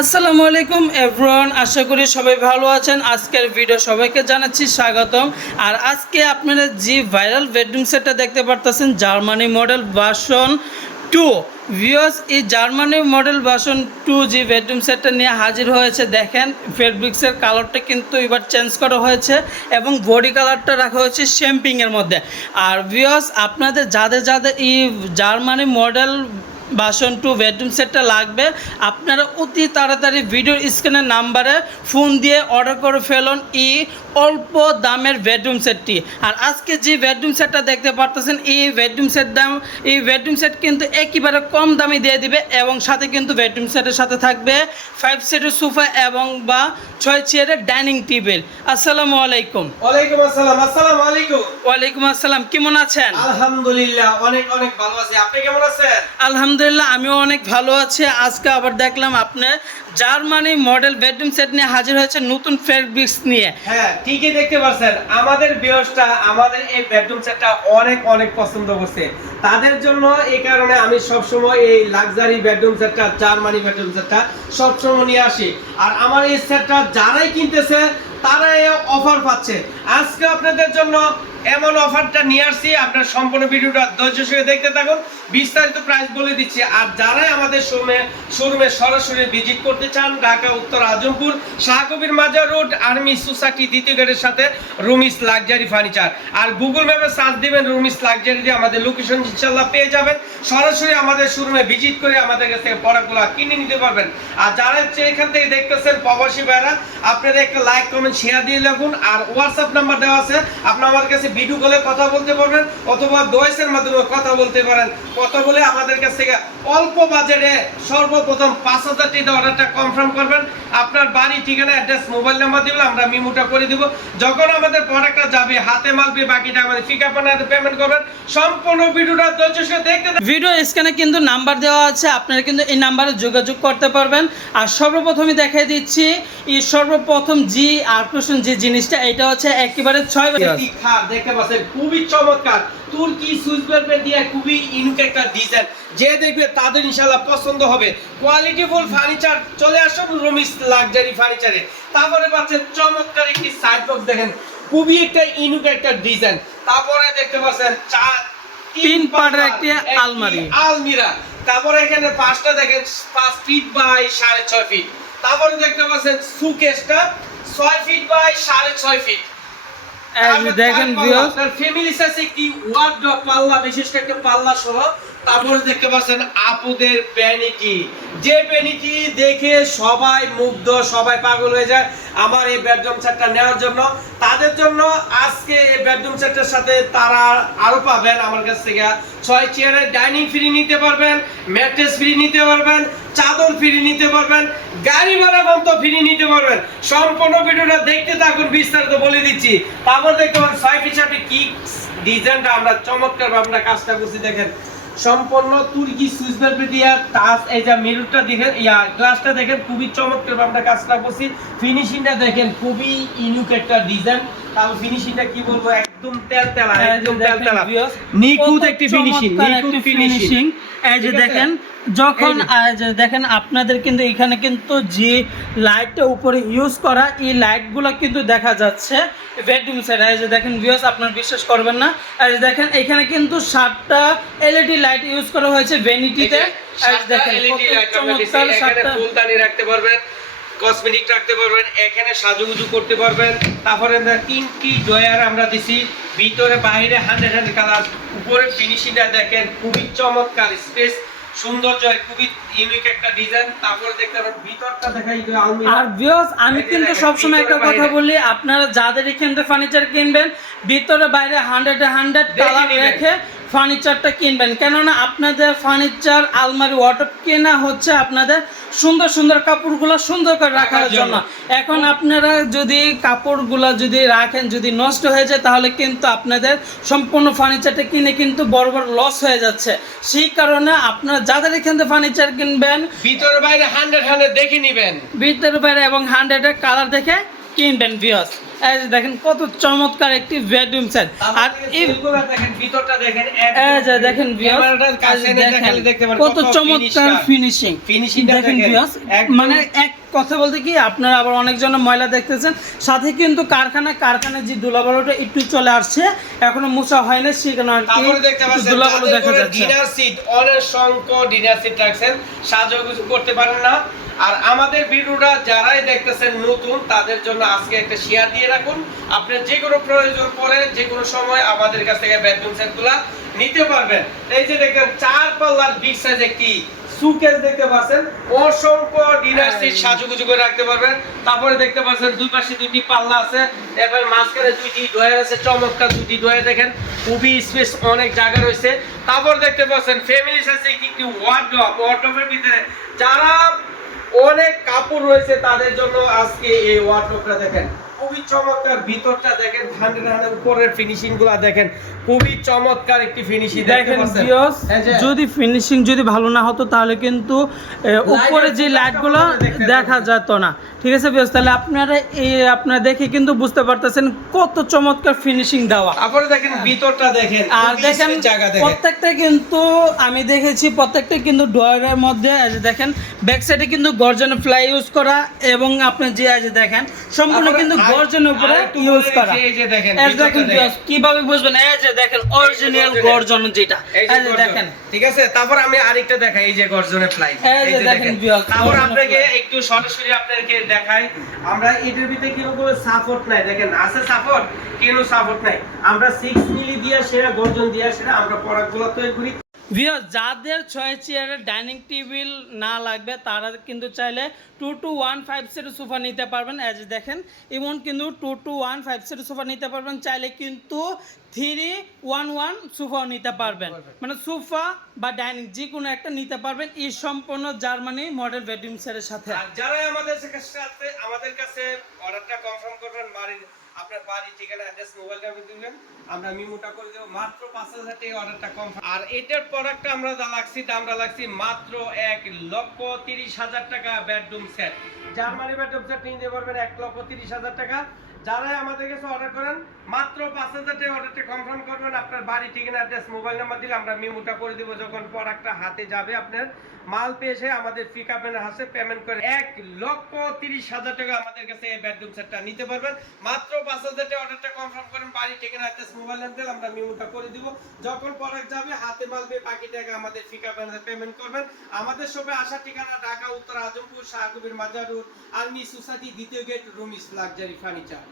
আসসালামু আলাইকুম এভরিওয়ান আশা করি সবাই ভালো আছেন। আজকের ভিডিও সবাইকে জানাচ্ছি স্বাগতম। আর আজকে আপনারা যে ভাইরাল বেডরুম সেটটা দেখতে পারতেছেন, জার্মানি মডেল ভার্সন টু ভিওস এই জার্মানি মডেল ভার্সন টু যে বেডরুম সেটটা নিয়ে হাজির হয়েছে, দেখেন ফেব্রিক্সের কালারটা কিন্তু এবার চেঞ্জ করা হয়েছে এবং বডি কালারটা রাখা হয়েছে শ্যাম্পিংয়ের মধ্যে। আর ভিওস আপনাদের, যাদের যাদের এই Germany model version two bedroom সেটটা লাগবে। আপনারা অতি তাড়াতাড়ি ভিডিওর স্ক্রিনের নাম্বারে ফোন দিয়ে অর্ডার করে ফেলুন এই অল্প দামের বেডরুম সেটটি। আর আজকে যে বেডরুম সেটটা দেখতে পারতেছেন এই বেডরুম সেট দাম এই বেডরুম সেট কিন্তু একেবারে কম দামে দিয়ে দিবে এবং সাথে কিন্তু বেডরুম সেটের সাথে থাকবে ফাইভ সিটের সোফা এবং বা ছয় চেয়ারের ডাইনিং টেবিল আসসালামু আলাইকুম। ওয়ালাইকুম আসসালাম। আসসালামু আলাইকুম। ওয়ালাইকুম আসসালাম। কেমন আছেন? আলহামদুলিল্লাহ অনেক অনেক ভালো আছি। আপনি কেমন আছেন? আলহামদুলিল্লাহ আমিও অনেক ভালো আছি। আজকে আবার দেখলাম আপনি জার্মানি মডেল বেডরুম সেট নিয়ে হাজির হয়েছে নতুন ফেব্রিক্স নিয়ে। হ্যাঁ ঠিকই দেখতে পাচ্ছেন আমাদের বিয়সটা আমাদের এই বেডরুম সেটটা অনেক অনেক পছন্দ করছে। তাদের জন্য এই কারণে আমি সবসময় এই লাক্সারি বেডরুম সেটটা, জার্মানি বেডরুম সেটটা সবসময় নিয়ে আসি। আর আমার এই সেটটা যারাই কিনতেছে, তারাই অফার পাচ্ছে। আজকে আপনাদের জন্য এমন অফারটা নিয়ে আসছি, আপনার সম্পূর্ণ ভিডিওটা ধৈর্য সঙ্গে দেখতে থাকুন। বিস্তারিত প্রাইস বলে দিচ্ছি, আর যারাই আমাদের শোরুমে শোরুমে সরাসরি ভিজিট করতে চান, ঢাকা, উত্তর, আজমপুর, শাহকবির মাজার রোড আর্মি সোসাইটি দ্বিতীয় গেটের সাথে রুমিস লাক্সারি ফার্নিচার আর গুগল ম্যাপে সার্চ দিবেন রুমিস লাক্সারি দিয়ে আমাদের লোকেশন ইনশাল্লাহ পেয়ে যাবেন। সরাসরি আমাদের শোরুমে ভিজিট করে আমাদের কাছ থেকে পড়াগুলো কিনে নিতে পারবেন। আর যারা হচ্ছে এখান থেকে দেখতেছেন প্রবাসী ভাইরা আপনারা একটা লাইক কমেন্ট শেয়ার দিয়ে রাখুন আর হোয়াটসঅ্যাপ নাম্বার দেওয়া আছে, আপনি আমার কাছে ভিডিও কলে কথা বলতে পারবেন অথবা ভয়েসের মাধ্যমে কথা বলতে পারেন। কথা বলে আমাদের কাছ থেকে অল্প বাজেটে সর্বপ্রথম পাঁচ হাজার টাকা অর্ডারটা কনফার্ম করবেন। আপনার বাড়ি ঠিকানা অ্যাড্রেস মোবাইল নাম্বার দিবেন আমরা মিমুটা করে দিব। যখন আমাদের প্রোডাক্টটা যাবে হাতে মাল পেয়ে বাকিটা আমাদের পিক আপ পেমেন্ট করবেন। সম্পূর্ণ ভিডিওটা ধৈর্য দেখতে ভিডিও স্ক্যানে কিন্তু নাম্বার দেওয়া আছে আপনারা কিন্তু এই নাম্বারে যোগাযোগ করতে পারবেন। আর সর্বপ্রথমে দেখাই দিচ্ছি এই সর্বপ্রথম জি আকর্ষণ যে জিনিসটা এটা হচ্ছে একেবারে ছয় একটি খাট দেখতে পাচ্ছেন খুবই চমৎকার। তুর্কি সুইচ বেলভেট দিয়ে খুবই ইউনিক একটা ডিজাইন যে দেখবে তাদের ইনশাআল্লাহ পছন্দ হবে। কোয়ালিটি ফুল ফার্নিচার চলে আসুন রমিস লাক্সারি ফার্নিচারে তারপরে পাচ্ছেন চমৎকার একটি সাইড বক্স দেখেন। খুবই একটা ইউনিক একটা ডিজাইন তারপরে দেখতে পাচ্ছেন চার তিন পাটের একটি আলমারি। আলমিরা। তারপরে এখানে পাঁচটা দেখেন পাঁচ ফিট বাই সাড়ে ছয় ফিট তারপরে দেখতে পাচ্ছেন সুকেসটা ছয় ফিট বাই সাড়ে ছয় ফিট দেখেন ফ্যামিলি কি ওয়ার্ড অফ পাল্লা বিশেষ করে একটা পাল্লা সহ তারপরে দেখতে পাচ্ছেন আপুদের ভ্যানিটি যে ভ্যানিটি দেখে সবাই মুগ্ধ, সবাই পাগল হয়ে যায় আমার এই বেডরুম সেটটা নেওয়ার জন্য। তাদের জন্য আজকে এই বেডরুম সেটের সাথে তারা আরও পাবেন আমার কাছ থেকে ছয় চেয়ারের ডাইনিং ফ্রি নিতে পারবেন ম্যাট্রেস ফ্রি নিতে পারবেন, চাদর ফ্রি নিতে পারবেন, গাড়ি ভাড়া বন্ধ ফ্রি নিতে পারবেন। সম্পূর্ণ ভিডিওটা দেখতে থাকুন, বিস্তারিত বলে দিচ্ছি। তারপর দেখতে পাবেন ছয় হিসাবে কি ডিজাইনটা আমরা চমৎকার আমরা কাজটা করছি, দেখেন। সম্পূর্ণ তুর্কি সুইচ বেলভেট দিয়া টাচ এই যে মেরুটা দেখেন, ইয়া গ্লাসটা দেখেন, খুবই চমৎকার আমরা কাজটা করছি ফিনিশিংটা দেখেন, খুবই ইউনিক একটা ডিজাইন তারপর ফিনিশিংটা কি বলব একদম তেল তেলা একদম তেল তেলা। নিখুঁত একটি ফিনিশিং নিখুঁত ফিনিশিং এই যে দেখেন যখন দেখেন আপনাদের কিন্তু এখানে কিন্তু যে লাইটটা উপরে ইউজ করা এই লাইটগুলো কিন্তু দেখা যাচ্ছে বেডরুম সেট এই যে দেখেন ভিউয়ার্স আপনারা বিশ্বাস করবেন না। এই যে দেখেন এখানে কিন্তু সাতটা এলইডি লাইট ইউজ করা হয়েছে ভ্যানিটিতে দেখেন চমৎকার সাতটা ফুলদানি রাখতে পারবেন। কসমেটিক রাখতে পারবেন এখানে সাজুগুজু করতে পারবেন। তারপরে তিনটি ডয়ার আমরা দিছি। ভিতরে বাইরে হান্ড্রেড হান্ড্রেড কালার। উপরে ফিনিশিংটা দেখেন খুবই চমৎকার স্পেস সৌন্দর্য খুবই ইউনিক একটা ডিজাইন তারপরে দেখতে পাবেন ভিতরটা দেখাই আর ভিউয়ার্স আমি কিন্তু সবসময় একটা কথা বলি আপনারা যাদের এখান থেকে ফার্নিচার কিনবেন ভিতরে বাইরে হান্ড্রেড হান্ড্রেড কালার রেখে ফার্নিচারটা কিনবেন। কেননা আপনাদের ফার্নিচার আলমারি ওয়াটপ কেনা হচ্ছে আপনাদের সুন্দর সুন্দর কাপড়গুলো সুন্দর করে রাখার জন্য। এখন আপনারা যদি কাপড়গুলো যদি রাখেন যদি নষ্ট হয়ে যায় তাহলে কিন্তু আপনাদের সম্পূর্ণ ফার্নিচারটা কিনে কিন্তু বড় বড় লস হয়ে যাচ্ছে। সেই কারণে আপনারা যাদের এখান থেকে ফার্নিচার কিনবেন ভিতরে বাইরে হান্ড্রেড হান্ড্রেড দেখে নিবেন। ভিতরে বাইরে এবং হান্ড্রেডের কালার দেখে কিনবেন ভিওস দেখেন কত চমৎকার একটি বেডরুম সেট আর এই দেখেন ভিতরটা কত চমৎকার ফিনিশিং দেখেন মানে এক কথা বলতে কি আপনারা আবার অনেকজন ময়লা দেখতেছেন সাথে কিন্তু কারখানায় কারখানায় যে ধুলাবালুটা একটু চলে আসছে এখনও মোছা হয় না সেখানে আর কি ধুলাবালু দেখা যাচ্ছে। ডিনার সিট অনেক সংখ্যক ডিনার সিট রাখছেন। সাজুগুজু করতে পারেন না। আর আমাদের ভিডিওটা যারাই দেখতেছেন নতুন তাদের জন্য আজকে একটা শেয়ার দিয়ে রাখুন। আপনার যে কোনো প্রয়োজন পড়ে যে কোনো সময় আমাদের কাছ থেকে বেডরুম সেটগুলা নিতে পারবেন। এই যে দেখেন চার পাল্লার বিগ সাইজ একটি সুকেস দেখতে পাচ্ছেন। অসংখ্য ডিনার সিট সাজুগুজু করে রাখতে পারবেন। তারপরে দেখতে পাচ্ছেন দুই পাশে দুইটি পাল্লা আছে। এবার মাঝখানে দুইটি ডয়ার আছে চমৎকার দুইটি ডয়ার দেখেন। খুবই স্পেস অনেক জায়গা রয়েছে। তারপর দেখতে পাচ্ছেন ফ্যামিলি সাথে একটি ওয়ার্ড্রপ ওয়ার্ড্রপের ভিতরে যারা অনেক কাপড় রয়েছে তাদের জন্য আজকে এই ওয়ার্ডরোবটা দেখেন। খুবই চমৎকার ভিতরটা দেখেন ধানের ধানের উপরের ফিনিশিংগুলা দেখেন। খুবই চমৎকার একটি ফিনিশিং দেখেন যদি ফিনিশিং যদি ভালো না হতো তাহলে কিন্তু উপরে যে লাইটগুলো দেখা যেত না। ঠিক আছে তাহলে আপনারা এই আপনারা দেখে কিন্তু বুঝতে পারতেছেন কত চমৎকার ফিনিশিং দেওয়া। তারপরে দেখেন ভিতরটা দেখেন আর দেখেন প্রত্যেকটা কিন্তু আমি দেখেছি প্রত্যেকটা কিন্তু ডয়ারের মধ্যে দেখেন ব্যাক সাইডে কিন্তু গর্জনের ফ্লাই ইউজ করা এবং আপনি যে যে দেখেন সম্পূর্ণ কিন্তু গর্জনের উপরে ইউজ করা। কীভাবে বুঝবেন? এই যে দেখেন অরিজিনাল গর্জন যেটা। এই যে। দেখেন। ঠিক আছে? তারপর আমি আরেকটা দেখাই এই যে গর্জনের ফ্লাই এই যে দেখেন তারপর আপনাকে একটু সরাসরি আপনাকে দেখাই। আমরা এটার ভিতরে কি কোনো সাপোর্ট নাই? দেখেন আছে সাপোর্ট কেন সাপোর্ট নাই? আমরা 6 মিলি দিয়ে সেরা গর্জন দিয়ে সেরা আমরা প্রোডাক্টগুলো তৈরি করি। ভিউয়ার যাদের ছয় চেয়ারের ডাইনিং টেবিল না লাগবে তারা কিন্তু চাইলে টু টু ওয়ান ফাইভ সিটের সোফা নিতে পারবেন। অ্যাজ দেখেন এমন কিন্তু টু টু ওয়ান ফাইভ সিটের সোফা নিতে পারবেন। চাইলে কিন্তু থ্রি ওয়ান ওয়ান সোফাও নিতে পারবেন। মানে সোফা বা ডাইনিং যে কোনো একটা নিতে পারবেন। এই সম্পূর্ণ জার্মানি মডেল বেডরুম সেটের সাথে। যারা আমাদের সাথে আমাদের কাছে অর্ডারটা কনফার্ম করবেন বাড়ির আপনার বাড়ি ঠিকানা অ্যাড্রেস মোবাইল নাম্বার দিবেন। আমরা মিমোটা করে দেবো। মাত্র পাঁচ হাজার টাকা অর্ডারটা কনফার্ম আর এটার প্রোডাক্টটা আমরা যা লাগছি, দামটা লাগছি মাত্র এক লক্ষ তিরিশ হাজার টাকা bedroom set Germany bedroom set নিতে পারবেন এক লক্ষ তিরিশ হাজার টাকা। যারাই আমাদের কাছে অর্ডার করেন, মাত্র পাঁচ হাজার টাকা অর্ডারটা কনফার্ম করবেন। আপনার বাড়ি ঠিকানা অ্যাড্রেস মোবাইল নাম্বার দিলে আমরা মিমোটা করে দেবো। যখন প্রোডাক্টটা হাতে যাবে, আপনার মাল পেয়ে এসে আমাদের পিক আপের হাতে পেমেন্ট করে এক লক্ষ তিরিশ হাজার টাকা আমাদের কাছে এই বেডরুম সেটটা নিতে পারবেন। মাত্র পাঁচ হাজার টাকা অর্ডারটা কনফার্ম করেন, বাড়ি ঠিকানা অ্যাড্রেস মোবাইল নাম্বার দিলে আমরা মিমোটা করে দিব। যখন প্রোডাক্ট যাবে, হাতে মাল পেয়ে বাকি টাকা আমাদের পিক হাতে পেমেন্ট করবেন। আমাদের শপে আসার ঠিকানা ঢাকা, উত্তর আজমপুর, শাহকুবির মাজার রোড আর্মি, সোসাইটি, দ্বিতীয় গেট রুমিস লাক্সারি ফার্নিচার